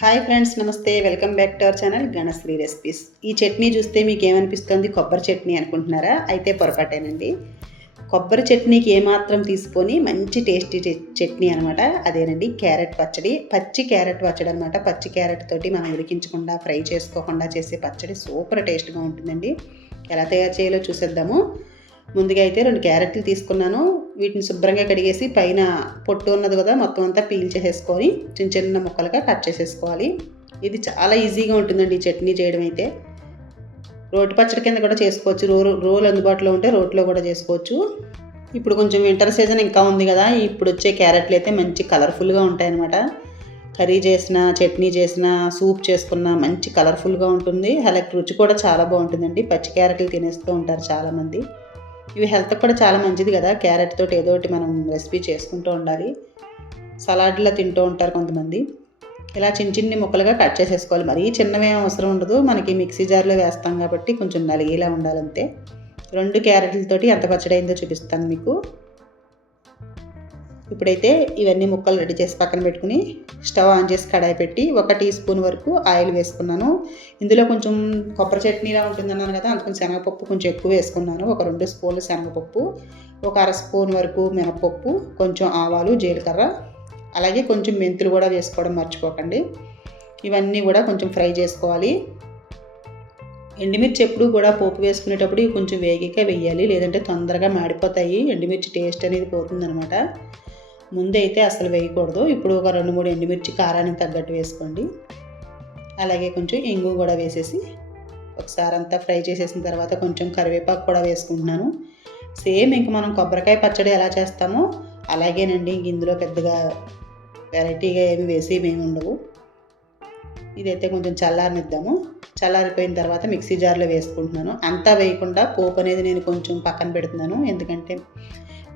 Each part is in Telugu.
హాయ్ ఫ్రెండ్స్ నమస్తే. Welcome back to our channel Ganasri recipes ఈ చట్నీ చూస్తే మీకు ఏమనిపిస్తుంది కొబ్బరి చట్నీ అనుకుంటున్నారా? అయితే పొరపాటేనండి. కొబ్బరి చట్నీకి ఏమాత్రం తీసుకొని మంచి టేస్టీ చట్నీ అనమాట. అదేనండి క్యారెట్ పచ్చడి. పచ్చి క్యారెట్ పచ్చడి అనమాట. పచ్చి క్యారెట్ తోటి మనం ఉడికించకుండా ఫ్రై చేసుకోకుండా చేసే పచ్చడి సూపర్ టేస్ట్గా ఉంటుందండి. ఎలా తయారు చేయాలో చూసేద్దాము. ముందుగా అయితే రెండు క్యారెట్లు తీసుకున్నాను. వీటిని శుభ్రంగా కడిగేసి పైన పొట్టు ఉన్నది కదా మొత్తం అంతా పీల్ చేసేసుకొని చిన్న చిన్న ముక్కలుగా కట్ చేసేసుకోవాలి. ఇది చాలా ఈజీగా ఉంటుందండి ఈ చట్నీ చేయడం అయితే. రోటి పచ్చడి కింద కూడా చేసుకోవచ్చు. రో రోలు అందుబాటులో ఉంటే రోట్లో కూడా చేసుకోవచ్చు. ఇప్పుడు కొంచెం వింటర్ సీజన్ ఇంకా ఉంది కదా ఇప్పుడు వచ్చే క్యారెట్లు అయితే మంచి కలర్ఫుల్గా ఉంటాయన్నమాట. కర్రీ చేసిన చట్నీ చేసిన సూప్ చేసుకున్న మంచి కలర్ఫుల్గా ఉంటుంది. అలాగే రుచి కూడా చాలా బాగుంటుందండి. పచ్చి క్యారెట్లు తినేస్తూ ఉంటారు చాలామంది. ఇవి హెల్త్ కూడా చాలా మంచిది కదా. క్యారెట్ తోటి ఏదో ఒకటి మనం రెసిపీ చేసుకుంటూ ఉండాలి. సలాడ్లా తింటూ ఉంటారు కొంతమంది. ఇలా చిన్న చిన్ని ముక్కలుగా కట్ చేసేసుకోవాలి. మరీ చిన్నవే అవసరం ఉండదు. మనకి మిక్సీ జార్లో వేస్తాం కాబట్టి కొంచెం నలిగేలా ఉండాలంతే. రెండు క్యారెట్లతోటి ఎంత పచ్చడి అయిందో చూపిస్తాను మీకు. ఇప్పుడైతే ఇవన్నీ ముక్కలు రెడీ చేసి పక్కన పెట్టుకుని స్టవ్ ఆన్ చేసి కడాయి పెట్టి ఒక టీ స్పూన్ వరకు ఆయిల్ వేసుకున్నాను. ఇందులో కొంచెం కొబ్బరి చట్నీలా ఉంటుందన్నాను కదా అందుకని శనగపప్పు కొంచెం ఎక్కువ వేసుకున్నాను. ఒక రెండు స్పూన్లు శనగపప్పు ఒక అర స్పూన్ వరకు మినపప్పు కొంచెం ఆవాలు జీలకర్ర అలాగే కొంచెం మెంతులు కూడా వేసుకోవడం మర్చిపోకండి. ఇవన్నీ కూడా కొంచెం ఫ్రై చేసుకోవాలి. ఎండుమిర్చి ఎప్పుడు కూడా పోపు వేసుకునేటప్పుడు కొంచెం వేగిక వేయాలి లేదంటే తొందరగా మాడిపోతాయి. ఎండుమిర్చి టేస్ట్ అనేది పోతుందనమాట ముందైతే అసలు వేయకూడదు. ఇప్పుడు ఒక రెండు మూడు ఎండుమిర్చి కారానికి తగ్గట్టు వేసుకోండి. అలాగే కొంచెం ఇంగు కూడా వేసేసి ఒకసారి అంతా ఫ్రై చేసేసిన తర్వాత కొంచెం కరివేపాకు కూడా వేసుకుంటున్నాను. సేమ్ ఇంక మనం కొబ్బరికాయ పచ్చడి ఎలా చేస్తామో అలాగేనండి. ఇంక ఇందులో పెద్దగా వెరైటీగా ఏమి వేసి ఏమి ఉండవు. ఇదైతే కొంచెం చల్లారనిద్దాము. చల్లారిపోయిన తర్వాత మిక్సీ జార్లో వేసుకుంటున్నాను. అంతా వేయకుండా పోపు అనేది నేను కొంచెం పక్కన పెడుతున్నాను. ఎందుకంటే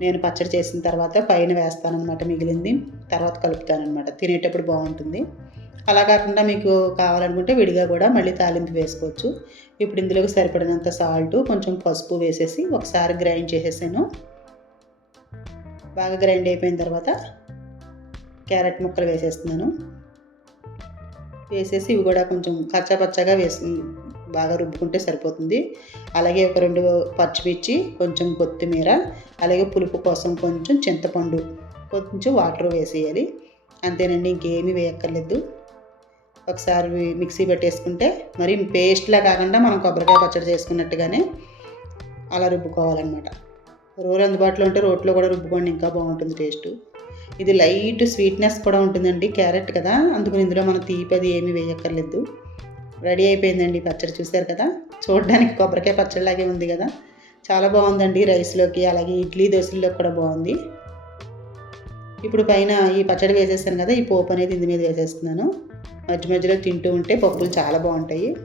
నేను పచ్చడి చేసిన తర్వాత పైన వేస్తానన్నమాట మిగిలింది. తర్వాత కలుపుతానమాట తినేటప్పుడు బాగుంటుంది. అలా కాకుండా మీకు కావాలనుకుంటే విడిగా కూడా మళ్ళీ తాలింపు వేసుకోవచ్చు. ఇప్పుడు ఇందులోకి సరిపడినంత సాల్ట్ కొంచెం పసుపు వేసేసి ఒకసారి గ్రైండ్ చేసేసాను. బాగా గ్రైండ్ అయిపోయిన తర్వాత క్యారెట్ ముక్కలు వేసేస్తున్నాను. వేసేసి ఇవి కూడా కొంచెం కచ్చాపచ్చగా వేసు బాగా రుబ్బుకుంటే సరిపోతుంది. అలాగే ఒక రెండు పచ్చిమిర్చి కొంచెం కొత్తిమీర అలాగే పులుపు కోసం కొంచెం చింతపండు కొంచెం వాటర్ వేసేయాలి. అంతేనండి ఇంకేమీ వేయక్కర్లేదు. ఒకసారి మిక్సీ పెట్టేసుకుంటే మరి పేస్ట్లా కాకుండా మనం కొబ్బరికాయ పచ్చడి చేసుకున్నట్టుగానే అలా రుబ్బుకోవాలన్నమాట. రోలు అందుబాటులో ఉంటే రోట్లో కూడా రుబ్బుకోండి ఇంకా బాగుంటుంది టేస్ట్. ఇది లైట్ స్వీట్నెస్ కూడా ఉంటుందండి క్యారెట్ కదా అందుకని ఇందులో మనం తీపి అది ఏమీ వేయక్కర్లేదు. రెడీ అయిపోయిందండి పచ్చడి చూశారు కదా? చూడడానికి కొబ్బరికాయ పచ్చడిలాగే ఉంది కదా? చాలా బాగుందండి రైస్లోకి అలాగే ఇడ్లీ దోశల్లో కూడా బాగుంది. ఇప్పుడు పైన ఈ పచ్చడి వేసేస్తాను కదా ఈ పోపు అనేది ఇందు మీద వేసేస్తున్నాను. మధ్య మధ్యలో తింటూ ఉంటే పప్పులు చాలా బాగుంటాయి.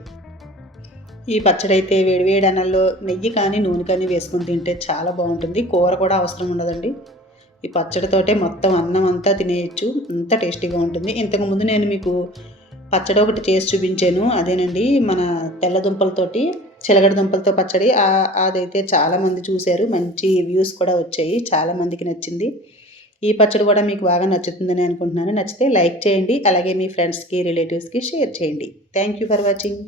ఈ పచ్చడి అయితే వేడివేడి అన్నంలో నెయ్యి కానీ నూనె కానీ వేసుకొని తింటే చాలా బాగుంటుంది. కూర కూడా అవసరం ఉండదండి. ఈ పచ్చడితోటే మొత్తం అన్నం అంతా తినేయచ్చు. అంత టేస్టీగా ఉంటుంది. ఇంతకుముందు నేను మీకు పచ్చడి ఒకటి చేసి చూపించాను. అదేనండి మన తెల్ల దుంపలతోటి చిలగడ దుంపలతో పచ్చడి. అదైతే చాలామంది చూశారు. మంచి వ్యూస్ కూడా వచ్చాయి. చాలామందికి నచ్చింది. ఈ పచ్చడి కూడా మీకు బాగా నచ్చుతుందని అనుకుంటున్నాను. నచ్చితే లైక్ చేయండి. అలాగే మీ ఫ్రెండ్స్కి రిలేటివ్స్కి షేర్ చేయండి. Thank you for watching.